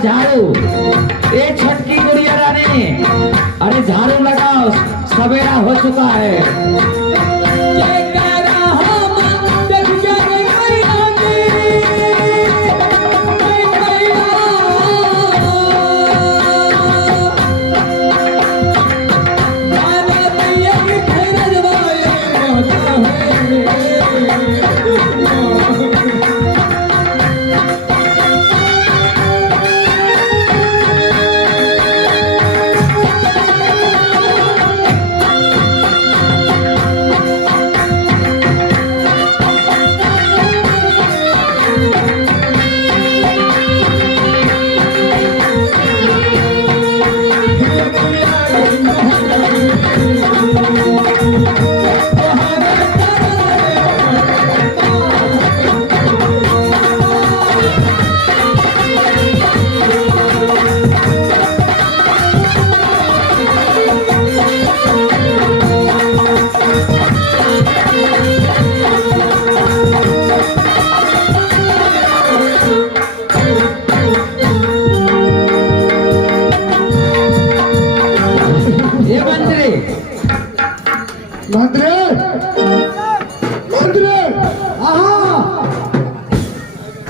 झाड़ू। ए छटकी गुड़िया रानी, अरे झाड़ू लगाओ, सवेरा हो चुका है।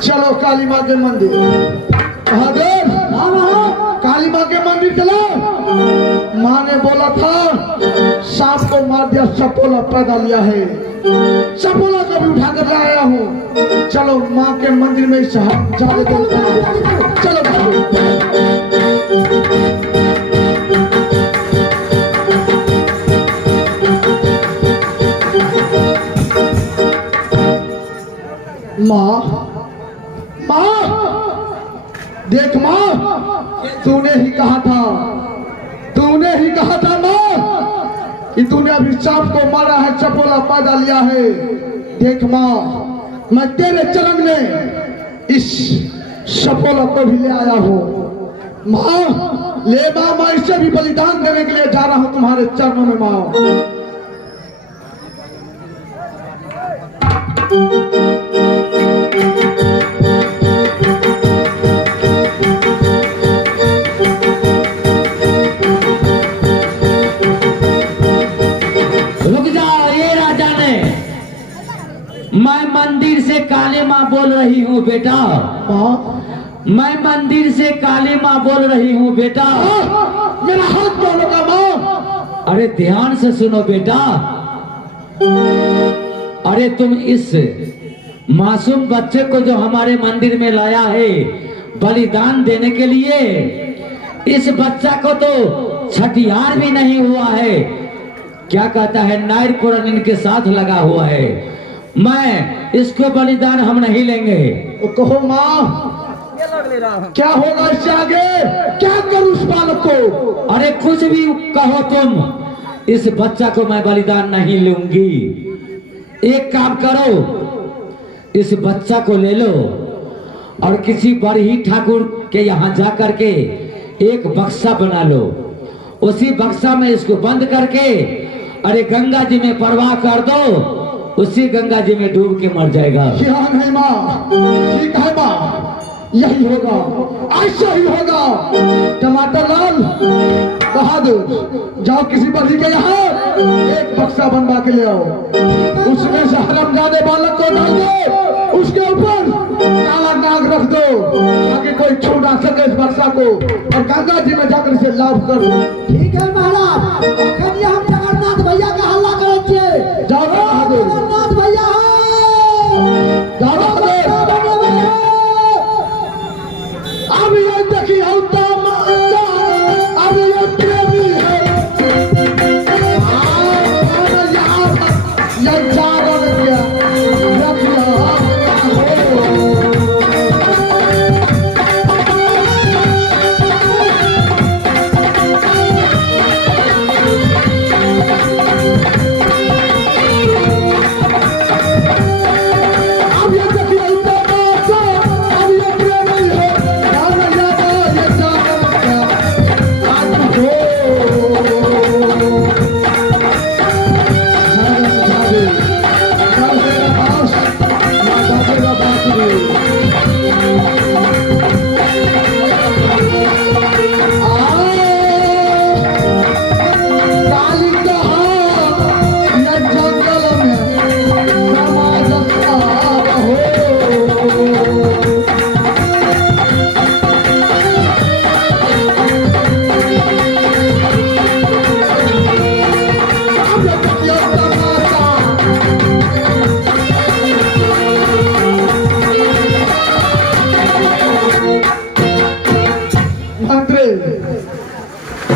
चलो काली माँ के मंदिर। महादेव, काली माँ के मंदिर चलो। माँ ने बोला था सांप को मार दिया, सपोला पैदा लिया है, सपोला को भी उठा कर लाया हूँ। चलो माँ के मंदिर में चलो माँ, देख माँ, तूने ही कहा था माँ कि तूने अभी सांप को मारा है, चपोला पैदा लिया है। देख माँ, मैं तेरे चरण में इस सपोला को भी ले आया हूँ। माँ ले माँ, मैं इसे भी बलिदान देने के लिए जा रहा हूँ तुम्हारे चरणों में माँ। मैं मंदिर से काली माँ बोल रही हूँ बेटा। मैं मंदिर से काली माँ बोल रही हूँ बेटा। मेरा हाथ बोलोगा माँ? अरे ध्यान से सुनो बेटा। अरे तुम इस मासूम बच्चे को जो हमारे मंदिर में लाया है बलिदान देने के लिए, इस बच्चा को तो छठियार भी नहीं हुआ है, क्या कहता है नायर पुराण इनके साथ लगा हुआ है। मैं इसको बलिदान हम नहीं लेंगे। कहो माँ, क्या होगा इससे आगे? क्या करूं उस बालक को? अरे कुछ भी कहो तुम, इस बच्चा को मैं बलिदान नहीं लूंगी। एक काम करो, इस बच्चा को ले लो और किसी बड़ही ठाकुर के यहाँ जा करके एक बक्सा बना लो। उसी बक्सा में इसको बंद करके अरे गंगा जी में प्रवाह कर दो, उसी गंगा जी में डूब के मर जाएगा। नहीं माँ, ठीक है माँ, यही होगा, ऐसा ही होगा। टमाटर लाल बहादुर, जाओ किसी बड़ी के यहाँ बक्सा बनवा के ले आओ, उसमें से हरामजादे बालक को डाल दो, उसके ऊपर काला नाग रख दो ताकि कोई छू ना सके इस बक्सा को, और गंगा जी में जाकर इसे लाभ कर दो। ठीक है महाराज, अखन हम जगन्नाथ भैया का हल्ला करे छिए। जाओ बहादुर, जगन्नाथ भैया जाओ बहादुर। अब ये देखिए अब ये प्रेमी है, ये जागरण किया,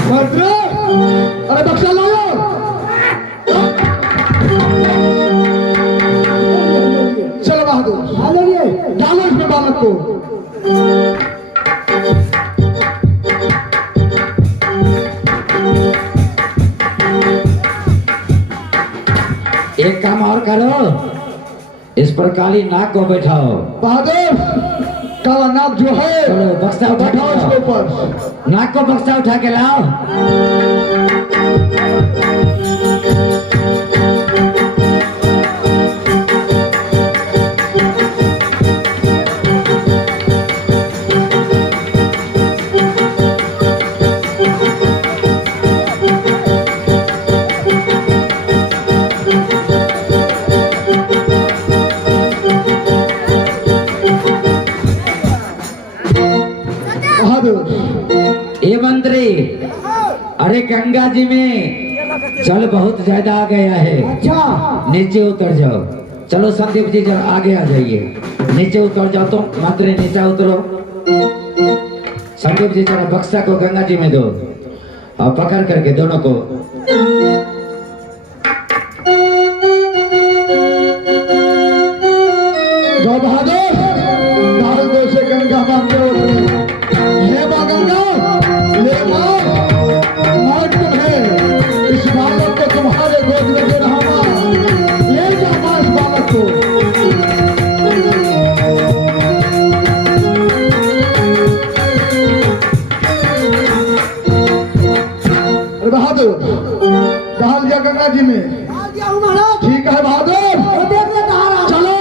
मंत्री, अरे बक्सा लाओ। चलो बहादुर, डालो इसमें बालक को। एक काम और करो, इस पर काली नाग को बैठाओ। बहादुर, काला नाग जो है, चलो बक्सा उठा के बैठाओ लाओ। इसके ऊपर। नाग को बक्सा उठा के लाओ। ए मंत्री, अरे गंगा जी में जल बहुत ज्यादा आ गया है। अच्छा, नीचे उतर जाओ। चलो संदीप जी जरा आगे आ जाइए, नीचे उतर जाओ। तो मंत्री नीचे उतरो। संदीप जी जरा बक्सा को गंगा जी में दो और पकड़ करके दोनों को। जाओ बहादुर, डाल दो इसे गंगा मां के ओर। हे मां गंगा, ले मां, मां तुम्हें इस बालक को तुम्हारे गोद में दे रहा मां। ले जा मां इस बालक को। अरे बहादुर, डाल दिया गंगा जी में। डाल दिया हूँ महाराज। ठीक है बहादुर, वो देख ले कहाँ चलो।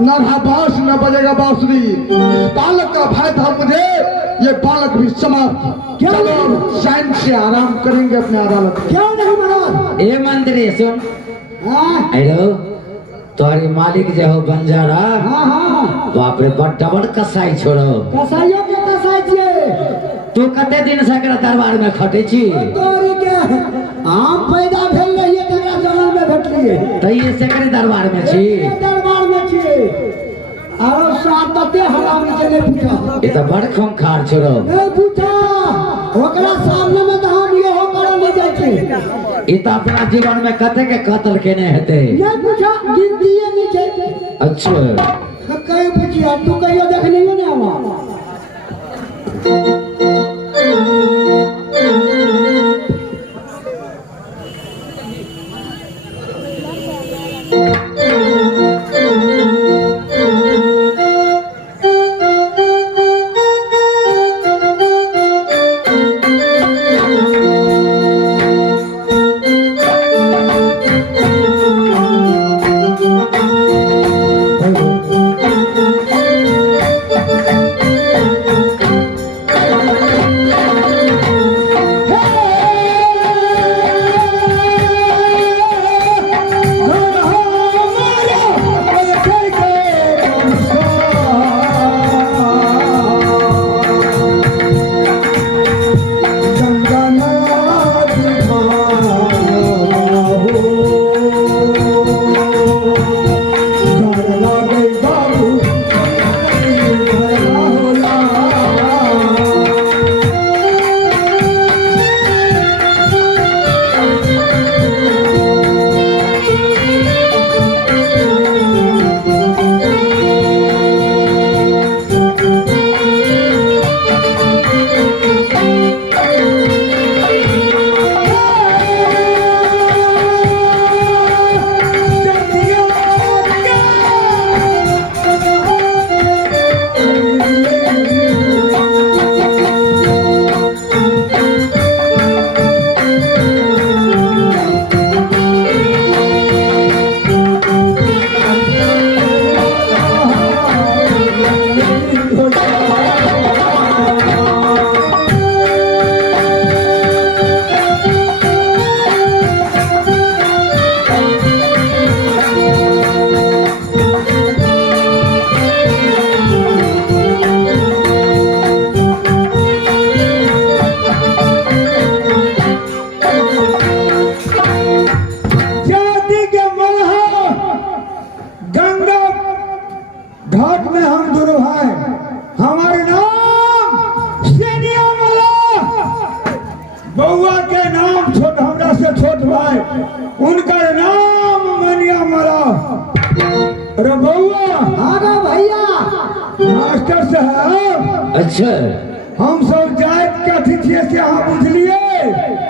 न रहा बांस न बजेगा बांसुरी। इस बालक का भय था मुझे, ये बालक भी समाप्त। चलो शांति से आराम करेंगे अपने अदालत में। क्यों नहीं महाराज? ए मंत्री सुन, हाँ हेलो, तुम्हारी मालिक जो हो बंजारा, हाँ हाँ, बाप रे बड़ बड़ कसाई छोड़ो। कसाइयों के कसाई छिए। तू कते दिन से एकरा दरबार में खटे छी? तोरी के आम पैदा भेल रहिए तकरा जंगल में भेटलिए। तइये से करे दरबार में छी? दरबार में छिए। और सातते हरामी के नहीं पूछा। ये तो बड़ खूंखार छोड़ो। नहीं पूछा, ओकरा सामने में तो हम ये हो कर नहीं जाए छी। ये तो अपना जीवन में कते के कत्ल केने हेते। नहीं पूछा, गिनतीये नहीं छे। अच्छा, तो कहीं पूछिया, तू कहियो देखनी हो ना वहाँ। उनका नाम मनिया मरा। अरे बउआ, हाँ गा भैया। मास्टर साहब, अच्छा हम सब जात कथी छियै से अहाँ बुझलिए?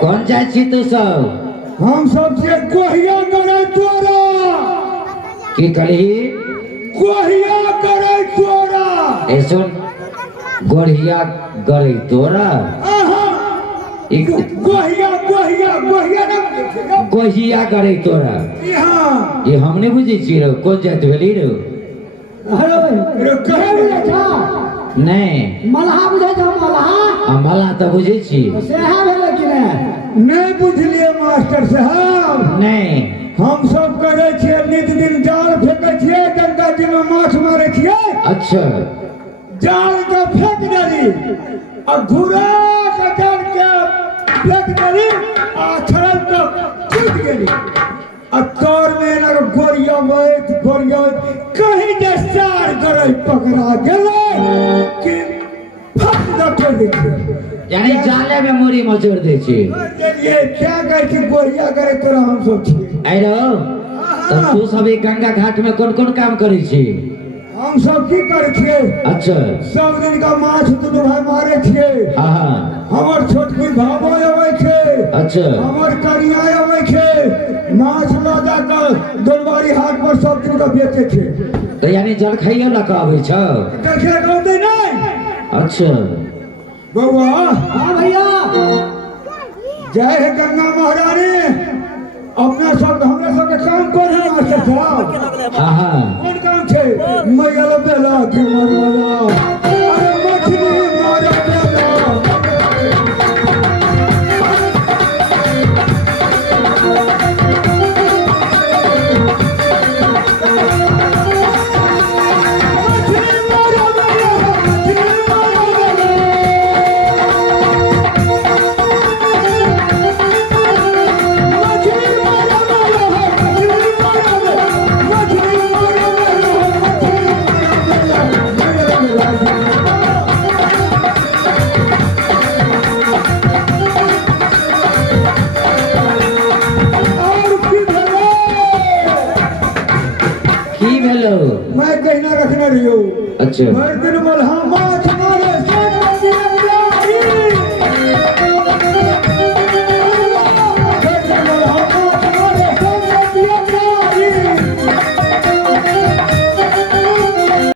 कौन जाए छी तू सब? हम सब छियै गोहिया करे तोरा। की कही? गोहिया करे तोरा। ए सुन, गोढ़िया गई तोरा। आहा, गोहिया गोहिया गोहिया ना गोहिया गई तोरा। यहाँ ये हमने बुझे छी रो, कौन जात भेली रो? अरे कहे बुझे छा? नहीं मलहा बुझे छा? मलहा मला तो बुझे छी। सेहा भेले कि नहीं? नहीं बुझलिए मास्टर साहब। नहीं हम सब करे छियै नित दिन जाल फेंके छियै, गंगा जी में माछ मारे छियै। अच्छा जाल के फेंक देली और घुरा के जाल के फेंक देली आ छड़ल के कूद गेली। आ तोर में ना गोरिया कहीं जे सार गरई पकड़ा गेले कि फट दटे देखिए। यानी जाले में मुरी मचोड़ दे छी। ये क्या कहै छी गोरिया करे तोरा हम सब छियै। आई रो, तो तू सब ई गंगा घाट में कौन कौन काम करे छी? हम सब की करे छियै? अच्छा सब दिन का माछ दुनू भाई मारे छियै। हाँ हाँ हमर छोटकी भावो अबै छै, अच्छा हमर कनिया अबै छै। माछ लऽ जाकर दोलवारी हाट पर सब दिन का बेचे छै। तो यानी जल खाइयो ला आबै छ? देखे होते नहीं। अच्छा बउआ, हाँ भैया। जय हे गंगा महारानी। अपना सब हमरा सब के काम कोन है मास्टर साहब? हाँ हाँ कौन काम छै? मैयल बेला के मरवाला। अरे मछली मार बेला। की भेलो? मैं कहना रखने रहियो। अच्छा भर दिन